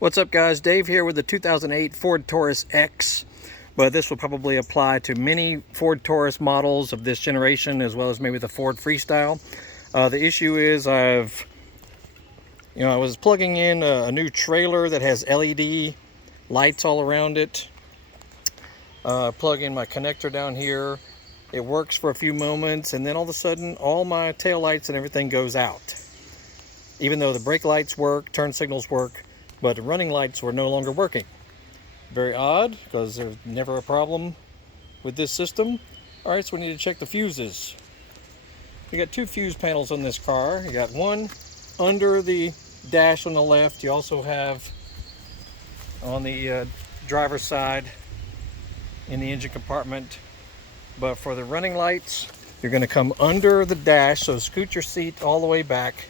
What's up guys, Dave here with the 2008 Ford Taurus X, but this will probably apply to many Ford Taurus models of this generation as well as maybe the Ford Freestyle. The issue is I was plugging in a new trailer that has LED lights all around it. Plug in my connector down here. It works for a few moments and then all of a sudden all my tail lights and everything goes out. Even though the brake lights work, turn signals work, but the running lights were no longer working. Very odd, because there's never a problem with this system. All right, so we need to check the fuses. We got two fuse panels on this car. You got one under the dash on the left. You also have on the driver's side in the engine compartment. But for the running lights, you're going to come under the dash, so scoot your seat all the way back.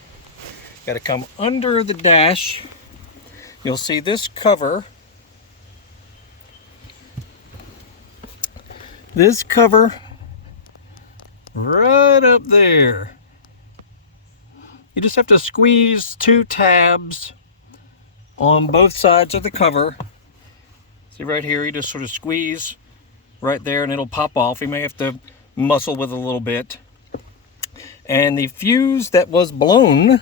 Got to come under the dash. You'll see this cover. This cover right up there. You just have to squeeze two tabs on both sides of the cover. See right here, you just sort of squeeze right there and it'll pop off. You may have to muscle with it a little bit. And the fuse that was blown,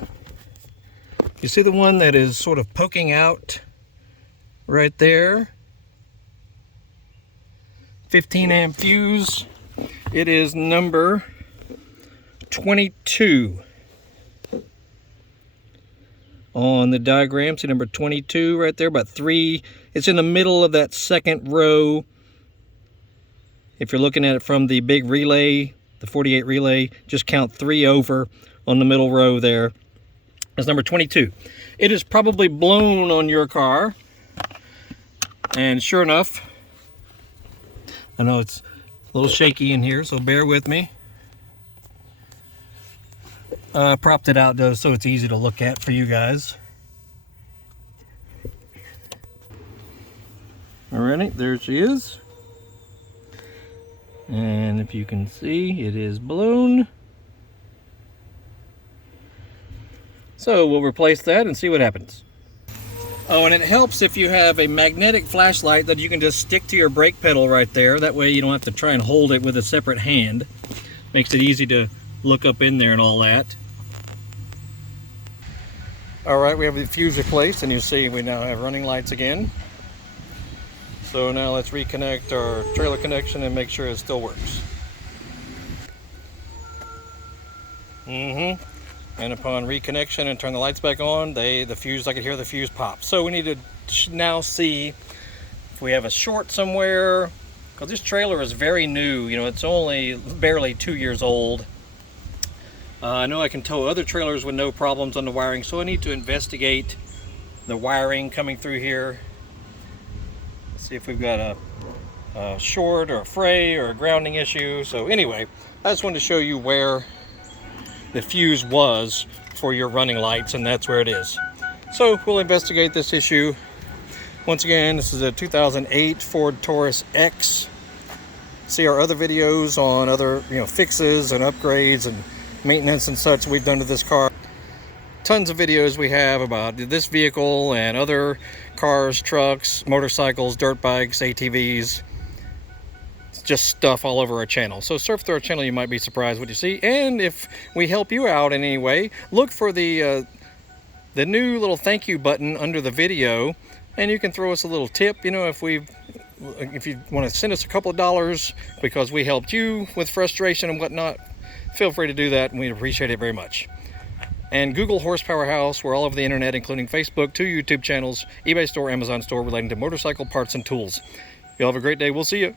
you see the one that is sort of poking out right there? 15 amp fuse. It is number 22 on the diagram. See number 22 right there, about 3. It's in the middle of that second row. If you're looking at it from the big relay, the 48 relay, just count 3 over on the middle row there. That's number 22. It is probably blown on your car. And sure enough, I know it's a little shaky in here, so bear with me. Propped it out though, so it's easy to look at for you guys. Alrighty, there she is. And if you can see, it is blown. So we'll replace that and see what happens. Oh, and it helps if you have a magnetic flashlight that you can just stick to your brake pedal right there. That way you don't have to try and hold it with a separate hand. Makes it easy to look up in there and all that. All right, we have the fuse replaced and you see we now have running lights again. So now let's reconnect our trailer connection and make sure it still works. And upon reconnection and turn the lights back on, the fuse, I could hear the fuse pop. So we need to now see if we have a short somewhere, because this trailer is very new. You know, it's only barely 2 years old. I know I can tow other trailers with no problems on the wiring, so I need to investigate the wiring coming through here. See if we've got a short or a fray or a grounding issue. So anyway, I just wanted to show you where the fuse was for your running lights, and that's where it is. So we'll investigate this issue. Once again, this is a 2008 Ford Taurus X. See our other videos on other fixes and upgrades and maintenance and such we've done to this car. Tons of videos we have about this vehicle and other cars, trucks, motorcycles, dirt bikes, ATVs. It's just stuff all over our channel. So surf through our channel, you might be surprised what you see. And if we help you out in any way, look for the new little thank you button under the video, and you can throw us a little tip. You know, if you want to send us a couple of dollars because we helped you with frustration and whatnot, feel free to do that, and we'd appreciate it very much. And Google Horsepower House. We're all over the internet, including Facebook, 2 YouTube channels, eBay store, Amazon store relating to motorcycle parts and tools. Y'all have a great day. We'll see you.